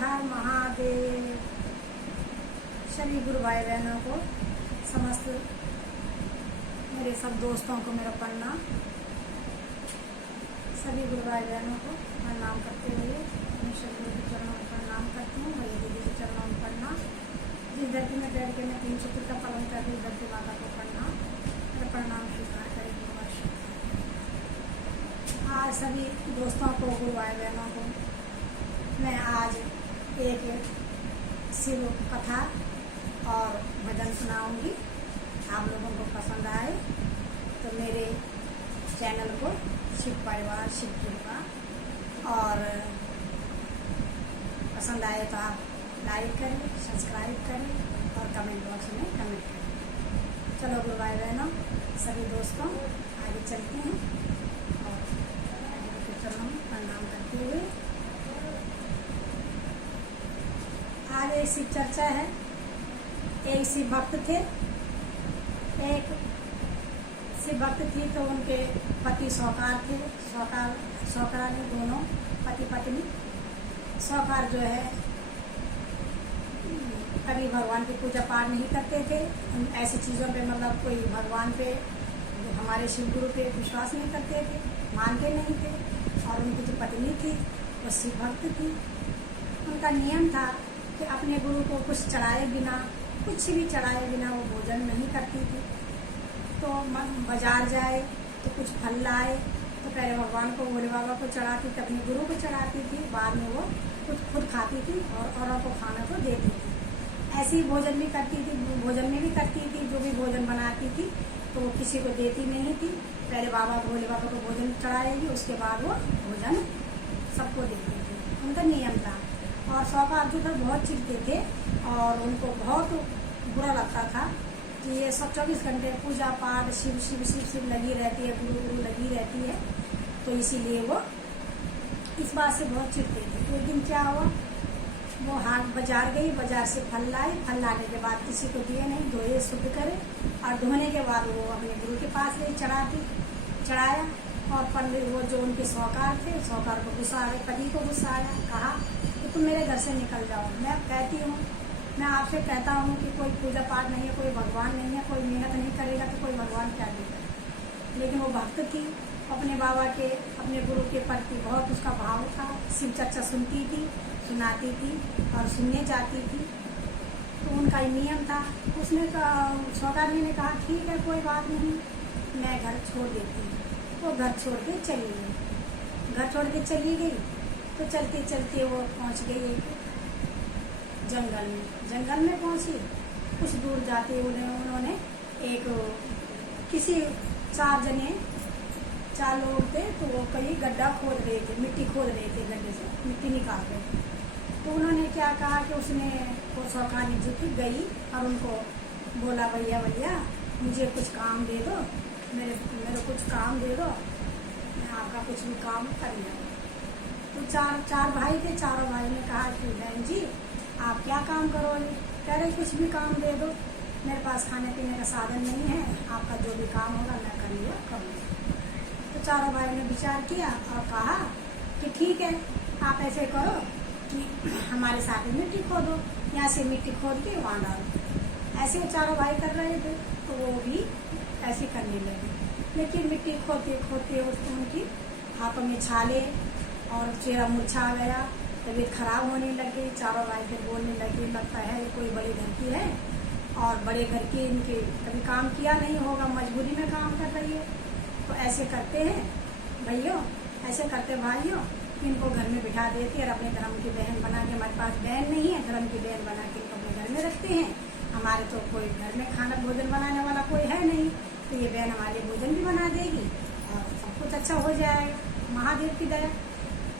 हर महादेव। सभी गुरु भाई बहनों को, समस्त मेरे सब दोस्तों को मेरा प्रणाम। सभी गुरु भाई बहनों को प्रणाम करते हुए मैं सभी के चरणों में प्रणाम करती हूँ। मेरी दीदी के चरणों में प्रणाम। जिस धरती में बैठ के मैं 300 का पालन कर रही, धरती माता को प्रणाम। मेरा प्रणाम स्वीकार करेगी। आज सभी दोस्तों को, गुरु भाई बहनों को मैं आज एक शिव कथा और भजन सुनाऊंगी। आप लोगों को पसंद आए तो मेरे चैनल को शिव परिवार शिव कृपा, और पसंद आए तो आप लाइक करें, सब्सक्राइब करें और कमेंट बॉक्स में कमेंट करें। चलो गुरु भाई बहनों, सभी दोस्तों आगे चलते हैं और चरणों में प्रणाम करते हुए आज एक शिव चर्चा है। एक शिव भक्त थे, एक शिव भक्त थी तो उनके पति सौकार थे। सौकार में दोनों पति पत्नी। सौकार जो है कभी भगवान की पूजा पाठ नहीं करते थे, ऐसी चीज़ों पे मतलब कोई भगवान पे, हमारे शिव गुरु पे विश्वास नहीं करते थे, मानते नहीं थे। और उनकी जो पत्नी थी वो शिव भक्त थी। उनका नियम था कि अपने गुरु को कुछ चढ़ाए बिना, कुछ भी चढ़ाए बिना वो भोजन नहीं करती थी। तो बाजार जाए तो कुछ फल लाए तो पहले भगवान को, भोले बाबा को चढ़ाती थी, अपने गुरु को चढ़ाती थी, बाद में वो कुछ खुद खाती थी और औरों को खाना को देती थी। ऐसे ही भोजन भी करती थी, भोजन में भी करती थी। जो भी भोजन बनाती थी तो वो किसी को देती नहीं थी। पहले बाबा, भोले बाबा को भोजन चढ़ाएगी, उसके बाद वो भोजन सबको देती थी। उनका नियम था। और सौभाग्य जी पर बहुत चिढ़ते थे और उनको बहुत बुरा लगता था कि ये सब 24 घंटे पूजा पाठ शिव शिव शिव शिव लगी रहती है, गुरु गुरु लगी रहती है। तो इसीलिए वो इस बात से बहुत चिढ़ते थे। तो एक दिन क्या हुआ, वो हाट बाजार गई, बाजार से फल लाई। फल लाने के बाद किसी को दिए नहीं, धोए शुद्ध करे और धोने के बाद वो अपने गुरु के पास ले चढ़ाया। और पंडित, वो जो उनके सौकार थे, सौकार को गुस्सा आया, पति को गुस्सा आया, कहा कि तुम मेरे घर से निकल जाओ। मैं कहती हूँ, मैं आपसे कहता हूँ कि कोई पूजा पाठ नहीं है, कोई भगवान नहीं है, कोई मेहनत नहीं करेगा तो कोई भगवान क्या देगा। लेकिन वो भक्त थी, अपने बाबा के, अपने गुरु के प्रति बहुत उसका भाव था। शिव चर्चा सुनती थी, सुनाती थी और सुनने जाती थी। तो उनका ही नियम था। उसने सौकार जी ने कहा ठीक है, कोई बात नहीं, मैं घर छोड़ देती हूँ। वो घर छोड़ के चली गई। घर छोड़ के चली गई तो चलते चलते वो पहुँच गई एक जंगल में। जंगल में पहुँची, कुछ दूर जाते उन्होंने एक किसी चार लोग थे तो वो कहीं गड्ढा खोद रहे थे, मिट्टी खोद रहे थे, गड्ढे से मिट्टी निकाल रहे थे। तो उन्होंने क्या कहा कि उसने, वो सौखानी जी की गई और उनको बोला, भैया मुझे कुछ काम दे दो, मेरे कुछ काम दे दो, मैं आपका कुछ भी काम कर लूँ। तो चार भाई थे, चारों भाई ने कहा कि बहन जी आप क्या काम करोगे। कह रहे कुछ भी काम दे दो, मेरे पास खाने पीने का साधन नहीं है, आपका जो भी काम होगा मैं करूँगा। तो चारों भाई ने विचार किया और कहा कि ठीक है, आप ऐसे करो कि हमारे साथ में मिट्टी खोदो, यहाँ से मिट्टी खोद के वहाँ डालो। ऐसे चारों भाई कर रहे थे तो वो भी ऐसे करने लगे। लेकिन मिट्टी खोदते खोदते उनकी हाथों में छाले और चेहरा मुरझा गया, तबीयत खराब होने लगी। चारों भाई फिर बोलने लगे, लगता है ये कोई बड़े घर की है और बड़े घर की, इनके कभी काम किया नहीं होगा, मजबूरी में काम कर रही है। तो ऐसे करते हैं भाइयों, ऐसे करते भाइयों, इनको घर में बिठा देते और अपने धर्म की बहन बना के, हमारे पास बहन नहीं है, धर्म की बहन बना के इनको अपने घर में रखते हैं। हमारे तो कोई घर में खाना भोजन बनाने वाला कोई है नहीं, तो ये बहन हमारे भोजन भी बना देगी और सब कुछ अच्छा हो जाएगा, महादेव की दया।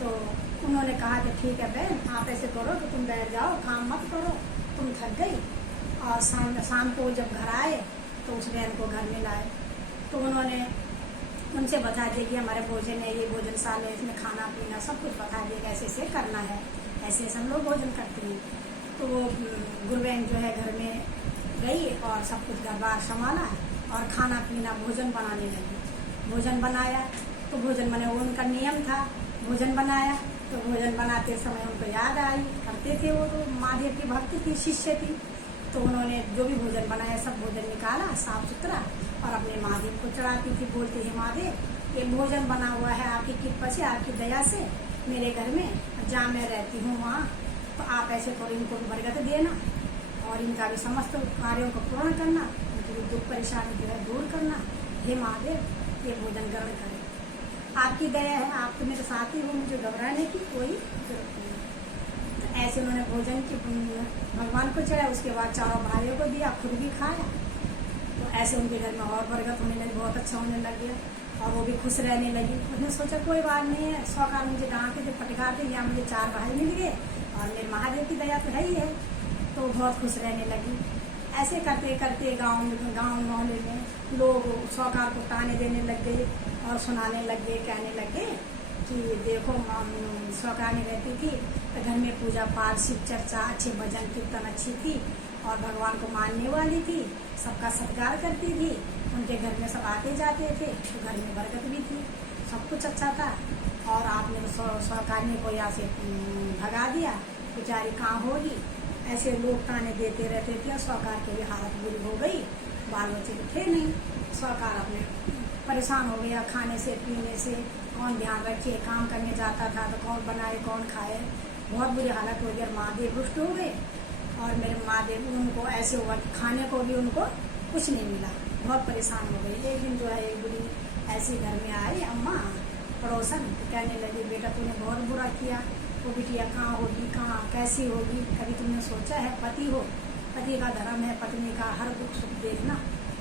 तो उन्होंने कहा कि ठीक है बहन, आप ऐसे करो कि तुम बैठ जाओ, काम मत करो, तुम थक गई। और शाम को जब घर आए तो उस बहन को घर में लाए तो उन्होंने उनसे बता दिया कि हमारे भोजन है, ये भोजनशाला है, इसमें खाना पीना सब कुछ बता दिया, कैसे ऐसे करना है, ऐसे ऐसे हम लोग भोजन करते हैं। तो वो गुरुबहन जो है घर में गई और सब कुछ घर बार संभाला और खाना पीना भोजन बनाने लगी। भोजन बनाया तो भोजन बने, वो उनका नियम था भोजन बनाया। तो भोजन बनाते समय उनको याद आई, करते थे वो, तो महादेव की भक्त थी, शिष्य थी। तो उन्होंने जो भी भोजन बनाया सब भोजन निकाला साफ सुथरा और अपने महादेव को चढ़ाती थी। बोलती है, महादेव ये भोजन बना हुआ है आपकी कृपा से, आपकी दया से मेरे घर में, जहाँ मैं रहती हूँ वहाँ, तो आप ऐसे करो, इनको भी बरकत देना और इनका भी समस्त कार्यों को पूर्ण करना, उनकी दुख परेशानी जो है दूर करना। हे महादेव ये भोजन ग्रहण करें, आपकी दया है, आप तो मेरे साथ ही हो, मुझे घबराने की कोई जरूरत नहीं। तो ऐसे उन्होंने भोजन की भगवान को चढ़ाया। उसके बाद चारों भाइयों को दिया, खुद भी खाया। तो ऐसे उनके घर में और बरकत होने लगी, बहुत अच्छा होने लग गया और वो भी खुश रहने लगी। उसने सोचा कोई बात नहीं है, 100 कार मुझे डांटे थे, फटकारते, या मुझे 4 भाई मिल गए और मेरे महादेव की दया तो है ही है। तो बहुत खुश रहने लगी। ऐसे करते करते गांव मोहल्ले में लोग 100 कार को ताने देने लग गए और सुनाने लग गए, कहने लगे कि देखो 100 कार में रहती थी तो घर में पूजा पाठ, शिव चर्चा, अच्छे भजन कीर्तन अच्छी थी और भगवान को मानने वाली थी, सबका सत्कार करती थी, उनके घर में सब आते जाते थे, तो घर में बरकत भी थी, सब कुछ अच्छा था। और आपने 100 कार को यहाँ से भगा दिया, बेचारी कहाँ होगी। ऐसे लोग ताने देते रहते थे और 100 कार की भी हालत बुरी हो गई, बाल बच्चे थे नहीं। 100 कार अपने परेशान हो गया, खाने से पीने से कौन ध्यान रखे, काम करने जाता था तो कौन बनाए कौन खाए, बहुत बुरी हालत हो गई। महादेव रुष्ट हो गए और मेरे महादेव उनको ऐसे हुआ कि खाने को भी उनको कुछ नहीं मिला, बहुत परेशान हो गई। एक दिन जो है एक बुरी ऐसी घर में आई अम्मा पड़ोसन, तो कहने लगी बेटा तूने बहुत बुरा किया, वो बिटिया कहाँ होगी, कहाँ कैसी होगी, कभी तुमने सोचा है पति हो, पति का धर्म है पत्नी का हर दुख सुख देखना,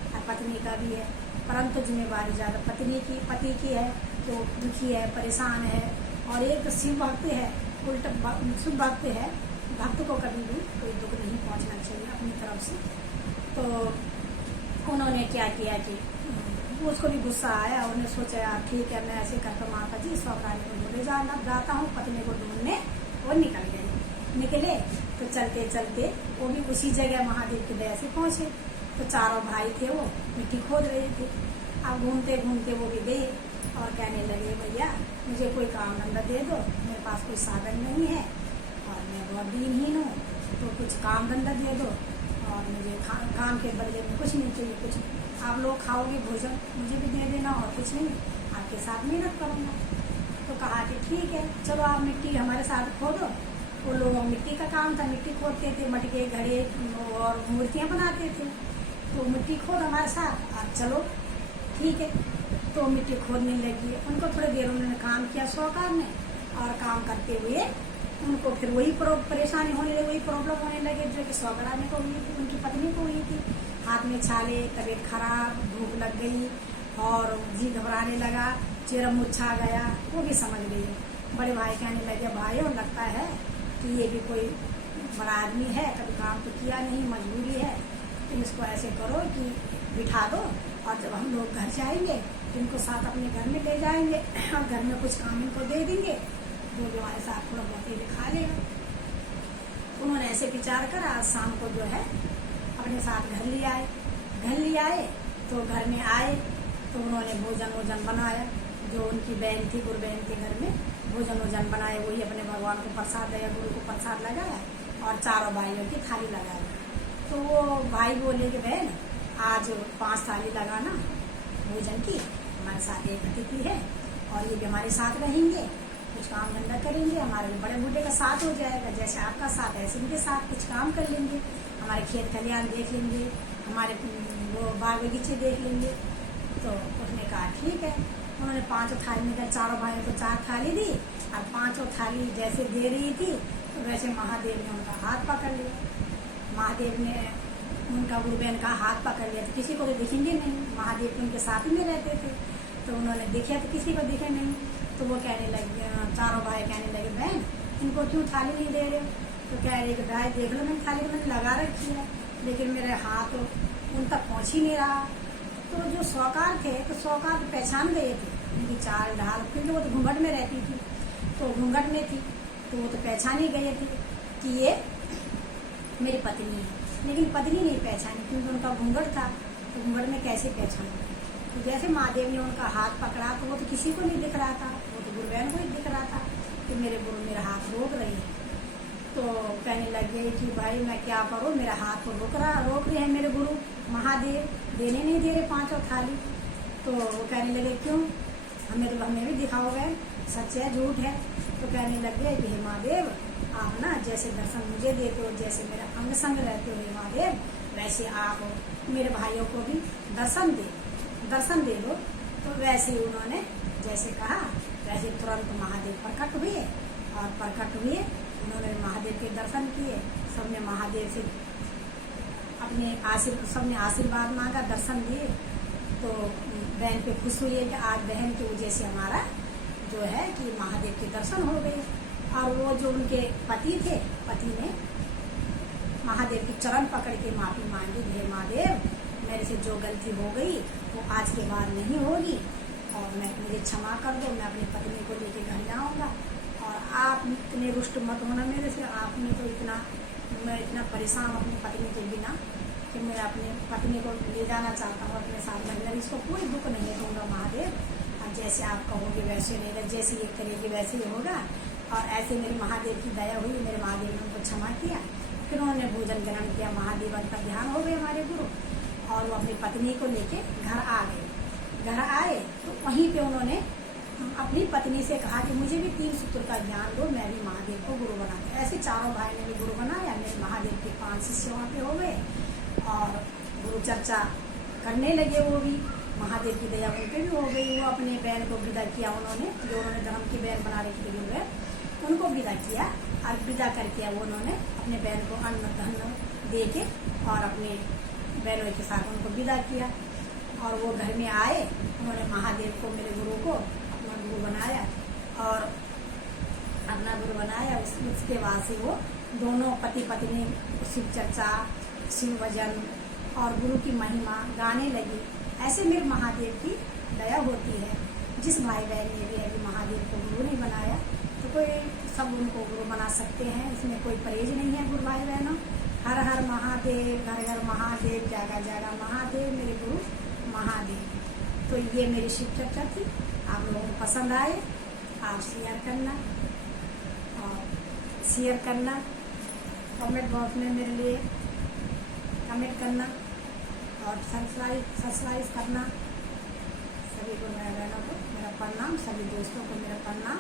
और पत्नी का भी है, परंतु जिम्मेवारी ज़्यादा पति की है जो दुखी है, परेशान है। और एक शिव भक्त है, उल्टा शिव भक्त है, भक्त को कभी भी कोई दुख नहीं पहुंचना चाहिए अपनी तरफ से। तो उन्होंने क्या किया कि उसको भी गुस्सा आया, उन्होंने सोचा यार ठीक है मैं ऐसे करता माता जी 100 कार को ले जाता हूँ, पत्नी को ढूंढने। वो निकले तो चलते चलते वो भी उसी जगह महादेव की दया से पहुँचे। तो चारों भाई थे वो मिट्टी खोद रहे थे। अब घूमते घूमते वो भी गए और कहने लगे भैया मुझे कोई काम धंधा दे दो, मेरे पास कोई साधन नहीं है और मैं बहुत दीनहीन हूँ, तो कुछ काम धंधा दे दो और मुझे काम के बदले में कुछ नहीं चाहिए, कुछ आप लोग खाओगे भोजन मुझे भी दे देना और कुछ नहीं, आपके साथ मेहनत करूँगा। तो कहा कि ठीक है चलो आप मिट्टी हमारे साथ खोदो। वो लोग मिट्टी का काम था, मिट्टी खोदते थे, मटके घड़े और मूर्तियाँ बनाते थे। तो मिट्टी खोद हमारे साथ, आप चलो ठीक है। तो मिट्टी खोदने लगी, उनको थोड़ी देर उन्होंने काम किया 100 कार ने, और काम करते हुए उनको फिर वही परेशानी होने लगी, वही प्रॉब्लम होने लगे जो कि 100 कार को हुई थी, उनकी पत्नी को हुई थी। हाथ में छाले, तबीयत खराब, भूख लग गई और जी घबराने लगा, चेहरा मुरझा गया। वो भी समझ गई। बड़े भाई कहने लगे भाई और लगता है कि ये भी कोई बड़ा आदमी है, कभी काम तो किया नहीं, मजबूरी है, तो इसको ऐसे करो कि बिठा दो और जब हम लोग घर जाएंगे तो इनको साथ अपने घर में ले जाएंगे और घर में कुछ काम इनको दे देंगे, वो जो हमारे साथ थोड़ा बहुत ये खा लेगा। उन्होंने ऐसे विचार कर आज शाम को जो है अपने साथ घर ले आए। तो घर में आए तो उन्होंने भोजन बनाया, जो उनकी बहन थी गुरु बहन के घर में भोजन बनाए, वही अपने भगवान को प्रसाद दिया, गुरु को प्रसाद लगाया और चारों भाइयों की थाली लगाई। तो वो भाई बोले कि बहन आज 5 थाली लगाना भोजन की, हमारे साथ एक अतिथि है और ये भी हमारे साथ रहेंगे, कुछ काम धंधा करेंगे, हमारे बड़े बूढ़े का साथ हो जाएगा, जैसे आपका साथ ऐसे इनके साथ कुछ काम कर लेंगे, हमारे खेत खलियान देख लेंगे, हमारे वो बाग बगीचे देख लेंगे। तो उसने कहा ठीक है। उन्होंने 5 थाली निकल, चारों भाइयों को 4 थाली दी और 5 थाली जैसे दे रही थी तो वैसे महादेव ने उनका हाथ पकड़ लिया। महादेव ने उनका गुरु बहन का हाथ पकड़ लिया, तो किसी को तो दिखेंगे नहीं, महादेव तो उनके साथ में रहते थे, तो उन्होंने देखा तो किसी को दिखे नहीं। तो वो कहने लगे, चारों भाई कहने लगे बहन इनको क्यों थाली नहीं दे रहे? तो कह रहे कि भाई देख लो मैंने थाली मैंने लगा रखी है, लेकिन मेरे हाथ उन तक पहुँच ही नहीं रहा। तो जो 100 कार थे तो 100 कार पहचान गए थे उनकी चाल ढाल, क्योंकि वो तो घूंघट में रहती थी, तो घूंघट में थी तो वो तो पहचान ही गए थे कि ये मेरी पत्नी है, लेकिन पत्नी नहीं पहचानी क्योंकि उनका घूंघट था, तो घूंघट में कैसे पहचाना। तो जैसे महादेव ने उनका हाथ पकड़ा तो वो तो किसी को नहीं दिख रहा था, वो तो गुरु बहन को ही दिख रहा था कि मेरे गुरु मेरा हाथ रोक रही है। तो कहने लग गई कि भाई मैं क्या करूँ, मेरा हाथ को रोक रहे हैं मेरे गुरु महादेव, देने नहीं दे रहे पांचों थाली। तो वो कहने लगे क्यों, हमें भी दिखाओ गए, सच है झूठ है। तो कहने लग गए कि हे महादेव, आप ना जैसे दर्शन मुझे देते हो, जैसे मेरा अंग संग रहते हो हे महादेव, वैसे आप मेरे भाइयों को भी दर्शन दे दो। तो वैसे उन्होंने जैसे कहा वैसे तुरंत महादेव प्रकट हुए, और प्रकट हुए उन्होंने महादेव के दर्शन किए। सबने महादेव से सबने आशीर्वाद मांगा, दर्शन दिए। तो बहन पे खुश हुई है कि आज बहन की वजह से हमारा जो है कि महादेव के दर्शन हो गए। और वो जो उनके पति थे, पति ने महादेव के चरण पकड़ के माफी मांगी, हे महादेव मेरे से जो गलती हो गई वो आज के बाद नहीं होगी, और मुझे क्षमा कर दो, मैं अपनी पत्नी को लेके घर जाऊंगा। और आप इतने रुष्ट मत होना मेरे से, आपने तो मैं इतना परेशान अपनी पत्नी के बिना कि मैं अपनी पत्नी को ले जाना चाहता हूँ अपने साथ, मैं इसको कोई दुख नहीं दूंगा महादेव, और जैसे आप कहोगे वैसे नहीं, जैसे ये करेगी वैसे ही होगा। और ऐसे मेरे महादेव की दया हुई, मेरे महादेव ने उनको क्षमा किया। फिर उन्होंने भोजन ग्रहण किया, महादेव का ध्यान हो गए हमारे गुरु, और वो अपनी पत्नी को लेके घर आ गए। घर आए तो वहीं पे उन्होंने अपनी पत्नी से कहा कि मुझे भी 3 सूत्र का ज्ञान दो, मैं भी महादेव को गुरु बना दूं। ऐसे चारों भाई ने भी गुरु बनाया, मेरे महादेव के 5 शिष्य वहाँ पे हो गए, और गुरु चर्चा करने लगे। वो भी महादेव की दया उन पे भी हो गई। वो अपने बहन को विदा किया उन्होंने, जो उन्होंने धर्म की बहन बना रखी थी गुरु, उनको विदा किया। और विदा करके वो उन्होंने अपने बहन को अन्न धन दे के और अपने बहनों के साथ उनको विदा किया। और वो घर में आए, उन्होंने महादेव को, मेरे गुरु को अपना गुरु बनाया, और अपना गुरु बनाया। उसके बाद से वो दोनों पति पत्नी शिव चर्चा, शिव भजन और गुरु की महिमा गाने लगी। ऐसे मेरे महादेव की दया होती है। जिस भाई बहन ने भी अभी महादेव को गुरु नहीं बनाया तो कोई सब उनको गुरु बना सकते हैं, इसमें कोई परहेज नहीं है गुरु भाई बहनों। हर हर महादेव, घर घर महादेव, जगह जगह महादेव, मेरे गुरु महादेव। तो ये मेरी शिव चर्चा थी, आप लोगों को पसंद आए आप शेयर करना, कमेंट बॉक्स में मेरे लिए कमेंट करना, और सब्सक्राइब करना। सभी को, मेरे बहनों को मेरा प्रणाम, सभी दोस्तों को मेरा प्रणाम।